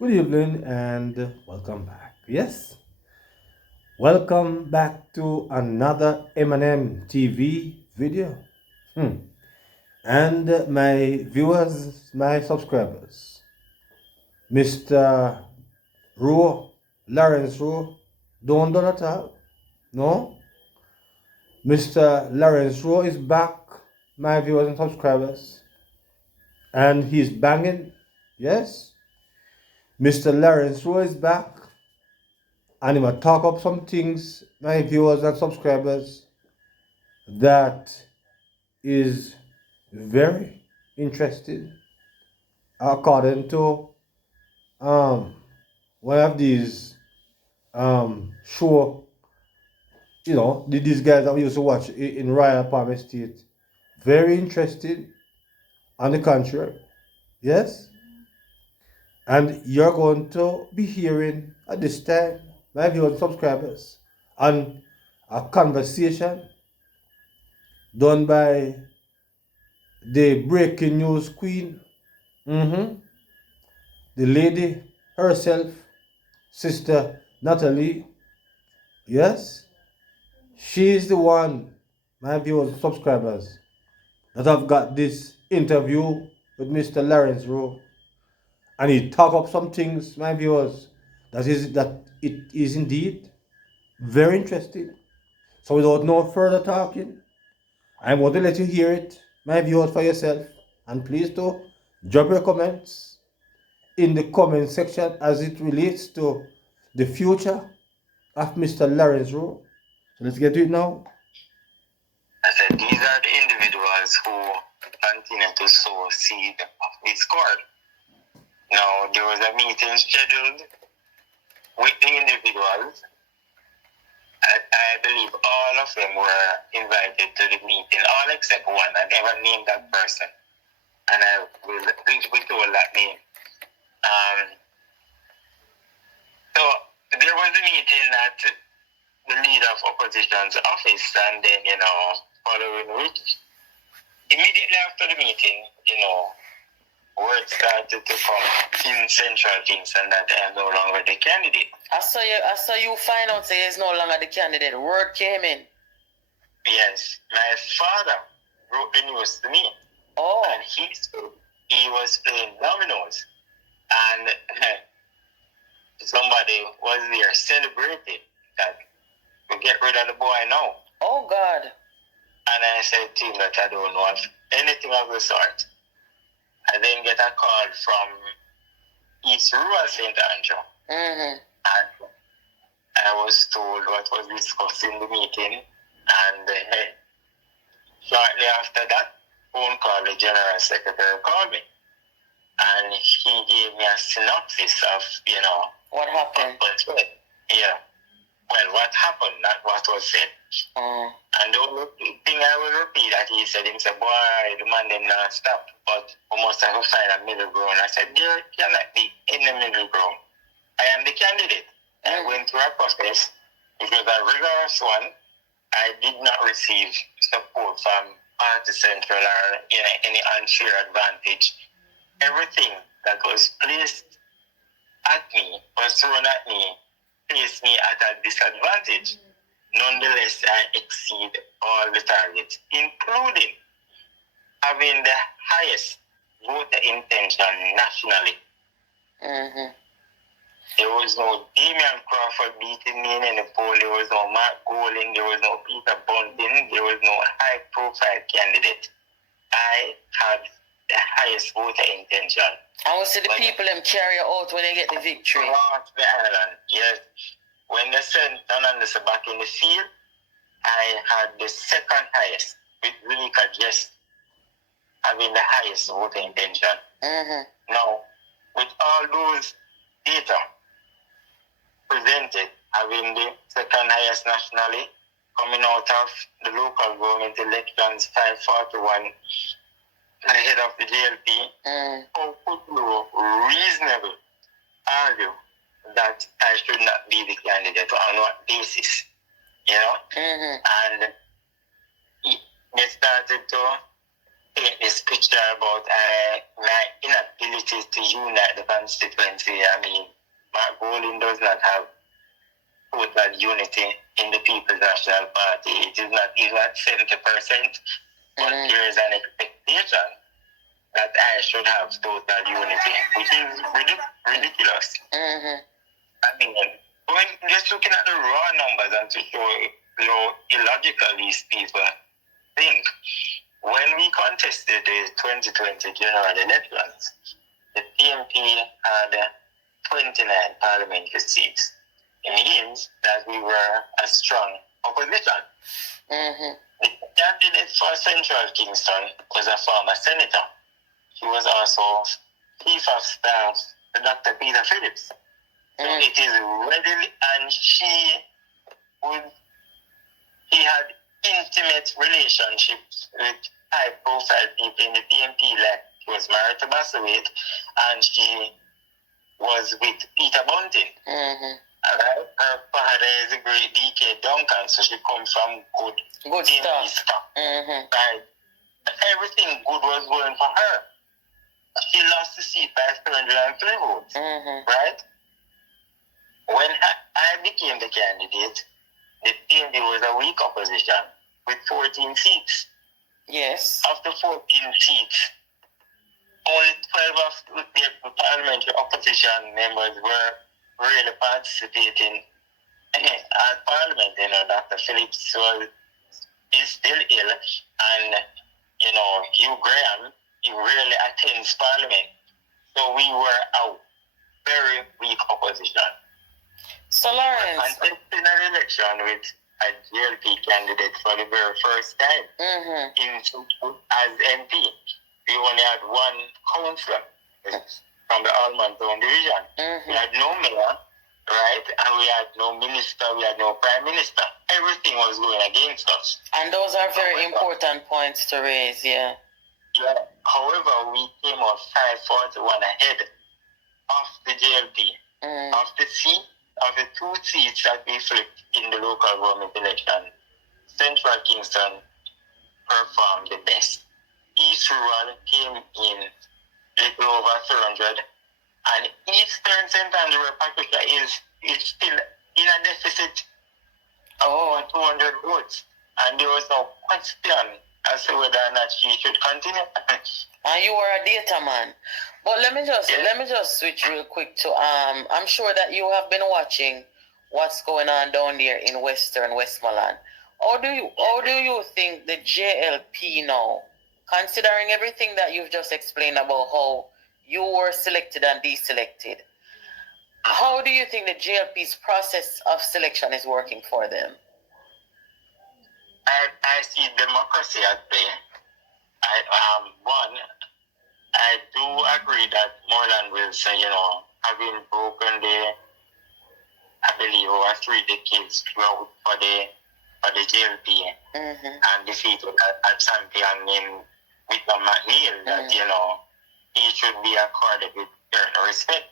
Good evening and welcome back. Yes, welcome back to another M&M TV video. And my viewers, my subscribers, Mr. Rowe, Lawrence Rowe, don't do not have. No, Mr. Lawrence Rowe is back, my viewers and subscribers, and he's banging. Yes, Mr. Lawrence Rowe is back, and he will talk up some things, my viewers and subscribers, that is very interesting according to um one of these show, these guys that we used to watch in Royal Palm Estate. Very interesting on the contrary. Yes, and you're going to be hearing at this time, my viewers and subscribers, on a conversation done by the breaking news queen, mm-hmm, the lady herself, Sister Natalie. Yes, she is the one, my viewers and subscribers, that have got this interview with Mr. Lawrence Rowe. And he talk up some things, my viewers, that it is indeed very interesting. So without no further talking, I'm going to let you hear it, my viewers, for yourself. And please do drop your comments in the comment section as it relates to the future of Mr. Lawrence Rowe. So let's get to it now. I said, these are the individuals who continue to sow seed of discord. Now, there was a meeting scheduled with the individuals. I believe all of them were invited to the meeting, all except one. I never named that person. And I will be told that name. So there was a meeting at the leader of opposition's office, and then, following which, immediately after the meeting, word started to come in Central Kingston that I am no longer the candidate. I saw you find out say he's no longer the candidate. Word came in. Yes, my father wrote the news to me. Oh. And he said he was playing dominoes. And somebody was there celebrating that we get rid of the boy now. Oh, God. And I said to him that I don't want anything of the sort. I then get a call from East Rural St. Andrew. Mm-hmm. And I was told what was discussed in the meeting. And shortly after that phone call, the General Secretary called me. And he gave me a synopsis of, what happened. Yeah. Well, what happened, not what was said. And the only thing I will repeat that he said, boy, the man them not stop, but we must have to find a middle ground. I said, there cannot be any middle ground. I am the candidate. I went through a process. It was a rigorous one. I did not receive support from Party Central or any unfair advantage. Everything that was placed at me, was thrown at me, placed me at a disadvantage. Nonetheless, I exceed all the targets, including having the highest voter intention nationally. Mm-hmm. There was no Damian Crawford beating me in any poll. There was no Mark Goling. There was no Peter Bunting. There was no high-profile candidate. I had the highest voter intention. I want to see the people them carry out when they get the victory. Across the island, yes. When they sent Hernandez back in the field, I had the second highest, with Lilika just having the highest voter intention. Mm-hmm. Now, with all those data presented, having the second highest nationally, coming out of the local government elections, 541 ahead of the JLP, how could you reasonably argue that I should not be the candidate? On what basis? And they started to paint this picture about my inability to unite the constituency. I mean, Mark Golding does not have total unity in the People's National Party. It is not even at 70%, but there is an expectation that I should have total unity, which is ridiculous. I mean, when just looking at the raw numbers and to show how illogical these people think, when we contested the 2020 general elections, the PNP had 29 parliamentary seats. It means that we were a strong opposition. The candidate for Central Kingston was a former senator. He was also chief of staff to Dr. Peter Phillips. So it is readily, and he had intimate relationships with high-profile people in the PNP. Like he was married to Bassawit, and she was with Peter Bunting. Alright, her father is a great DK Duncan, so she comes from good PNP stuff. Right, everything good was going for her. She lost the seat by 303 votes. Right. When I became the candidate, the PNP was a weak opposition with 14 seats. Yes. Of the 14 seats, only 12 of the parliamentary opposition members were really participating at Parliament. You know, Dr. Phillips is still ill, and you know, Hugh Graham, he really attends Parliament. So we were a very weak opposition. So Lawrence, contesting an election with a GLP candidate for the very first time as MP. We only had one councillor from the Almond Town division. We had no mayor, right? And we had no minister, we had no prime minister. Everything was going against us. And those are very important points to raise, yeah. However, we came out 541 ahead of the JLP. Of the two seats that we flipped in the local government election, Central Kingston performed the best. East Rural came in little over 300, and Eastern St. Andrew Patricia is still in a deficit of 200 votes, and there was no question as to whether or not she should continue. And you are a data man. But let me just switch real quick to I'm sure that you have been watching what's going on down there in Western Westmoreland. How do you think the JLP now, considering everything that you've just explained about how you were selected and deselected, how do you think the JLP's process of selection is working for them? I see democracy at play. I do agree that Moreland Wilson, having broken I believe, over 3 decades route for the JLP and defeated a champion named Whitman McNeil, that, he should be accorded with certain respect.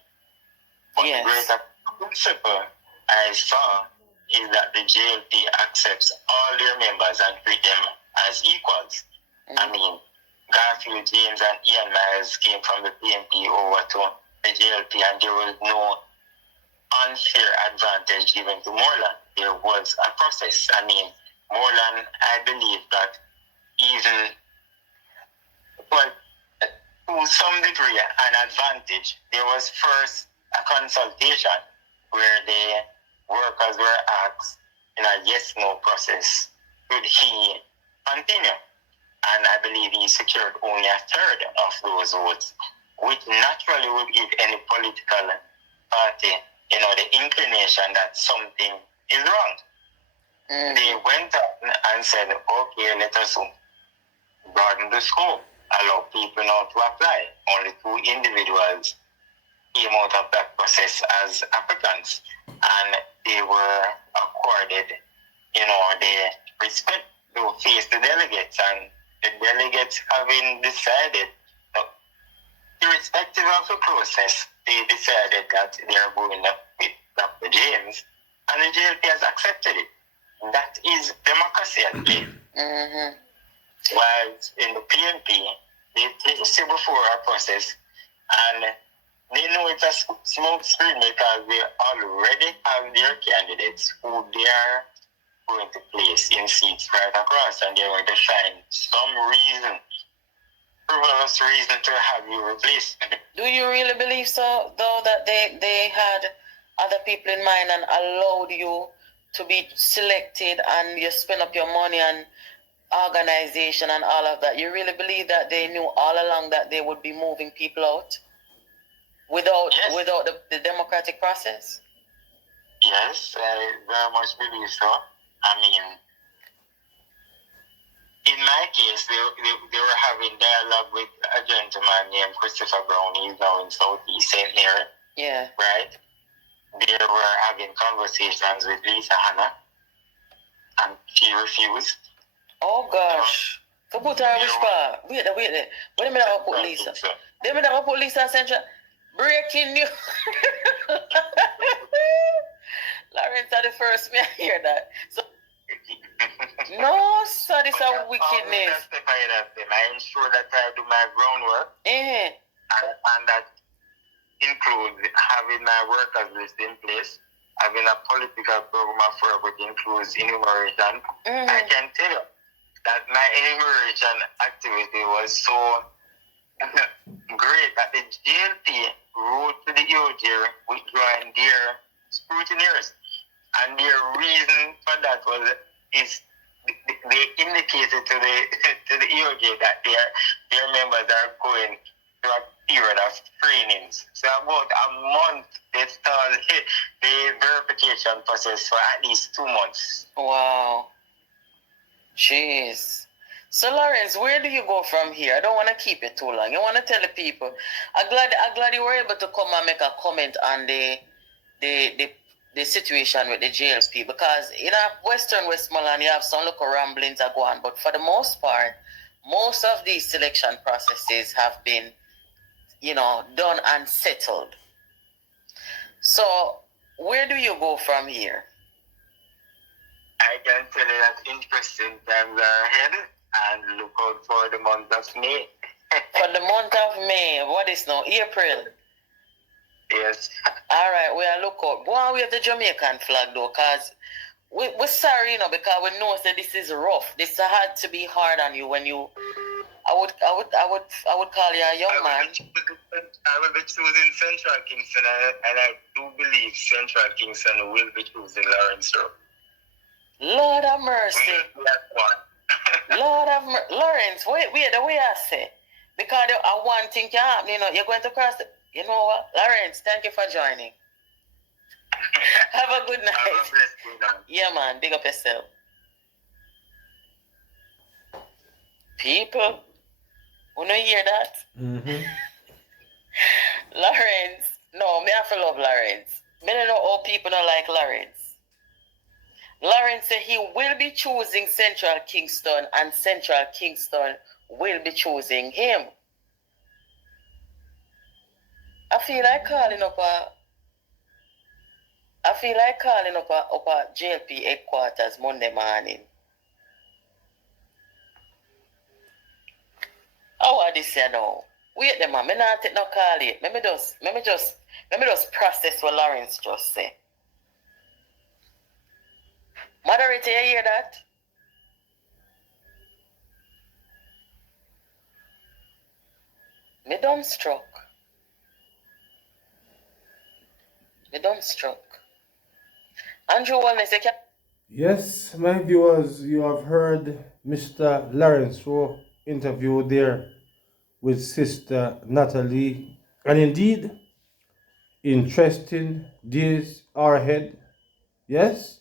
But the greater principle I saw is that the JLP accepts all their members and treat them as equals. I mean, Garfield James and Ian Miles came from the PNP over to the JLP, and there was no unfair advantage given to Moreland. There was a process. I mean, Moreland, I believe that even, to some degree, an advantage. There was first a consultation where the workers were asked in a yes-no process, could he continue? And I believe he secured only a third of those votes, which naturally would give any political party, the inclination that something is wrong. They went on and said, okay, let us broaden the scope, allow people now to apply. Only 2 individuals came out of that process as applicants, and they were accorded, the respect to face the delegates, and the delegates having decided, irrespective of the process, they decided that they are going up with Dr. James, and the JLP has accepted it. That is democracy at play. While in the PNP, they see before our process, and they know it's a smoke screen because they already have their candidates who they are going to place in seats right across, and they're going to find some reason, frivolous reason to have you replaced. Do you really believe so, though, that they had other people in mind and allowed you to be selected and you spend up your money and organization and all of that? You really believe that they knew all along that they would be moving people out without the democratic process? Yes, I very much believe so. I mean, in my case, they were having dialogue with a gentleman named Christopher Brown. He's now in Southeast St. Mary. Yeah. Right? They were having conversations with Lisa Hanna, and she refused. Oh gosh. To put her which part? Wait there. What do you mean I put Lisa? They mean I put Lisa Central? Breaking news. Lawrence are the first me I hear that. So no, sir, this is a wickedness. I ensure that I do my groundwork. And that includes having my workers list in place, having a political program of work which includes enumeration. I can tell you that my enumeration activity was so great that the GLP wrote to the EOJ withdrawing their scrutineers. And their reason for that is they indicated to the EOJ that their members are going through a period of trainings. So about a month they stalled the verification process for at least 2 months. Wow. Jeez. So Lawrence, where do you go from here? I don't want to keep it too long. You want to tell the people. I'm glad you were able to come and make a comment on the situation with the JLP, because in Western Westmoreland you have some local ramblings that go on, but for the most part, most of these selection processes have been, done and settled. So where do you go from here? I can tell you that interesting times are ahead, and look out for the month of May. For the month of May, what is now? April? Yes. All right, we are look out. Go on with the Jamaican flag though, because we're sorry, because we know that this is rough. This had to be hard on you when you. I would call you a young man. I will be choosing Central Kingston, and I do believe Central Kingston will be choosing Lawrence Rowe. Lord have mercy. Lord have mercy. Lawrence, wait, the way I say, because one thing can happen, you're going to cross the. You know what? Lawrence, thank you for joining. Have a good night. Yeah, man. Big up yourself. People, who don't hear that? Mm-hmm. Lawrence. No, me have to love Lawrence. Me don't know all people don't like Lawrence. Lawrence said he will be choosing Central Kingston, and Central Kingston will be choosing him. I feel like calling up a JLP headquarters Monday morning. How are this here now? Wait them man, me not take no call yet. Let me just process what Lawrence just say. Moderator, you hear that? Me dumbstruck. Andrew Wellness, you can. Yes, my viewers, you have heard Mr. Lawrence Rowe interview there with Sister Natalie, and indeed, interesting days are ahead. Yes,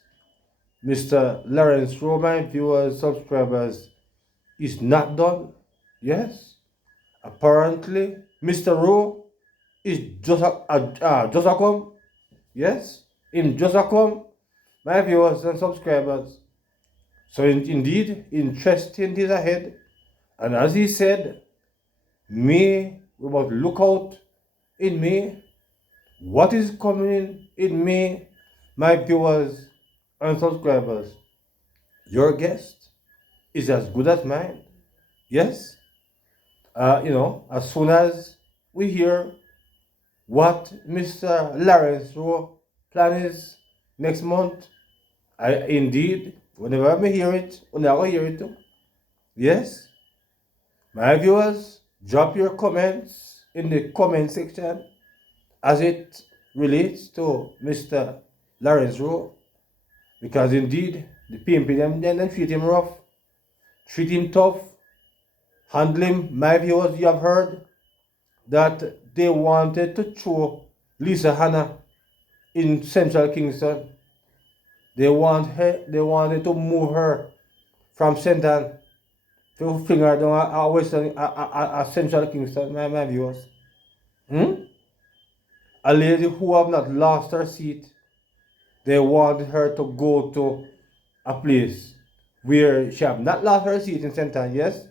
Mr. Lawrence Rowe, my viewers, subscribers, is not done. Yes, apparently, Mr. Rowe is just a come. Yes, in just a come, my viewers and subscribers. So indeed, interesting days ahead. And as he said, May, we must look out in May. What is coming in May, my viewers and subscribers? Your guest is as good as mine. Yes? as soon as we hear what Mr. Lawrence Rowe plan is next month, whenever I hear it, when I hear it too. Yes, my viewers, drop your comments in the comment section as it relates to Mr. Lawrence Rowe, because indeed the PNP them treat him rough, treat him tough, handle him. My viewers, you have heard that they wanted to throw Lisa Hanna in Central Kingston. They wanted to move her from Central to finger down at Western at Central Kingston, my viewers. A lady who have not lost her seat, they wanted her to go to a place where she have not lost her seat in Central. Yes,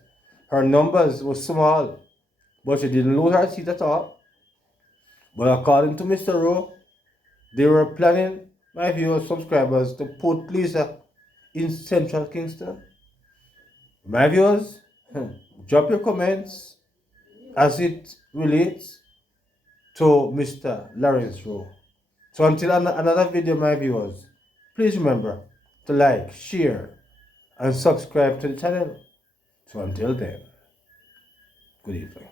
her numbers were small, but she didn't lose her seat at all. But according to Mr. Rowe, they were planning, my viewers, subscribers, to put Lisa in Central Kingston. My viewers, drop your comments as it relates to Mr. Lawrence Rowe. So until another video, my viewers, please remember to like, share, and subscribe to the channel. So until then, good evening.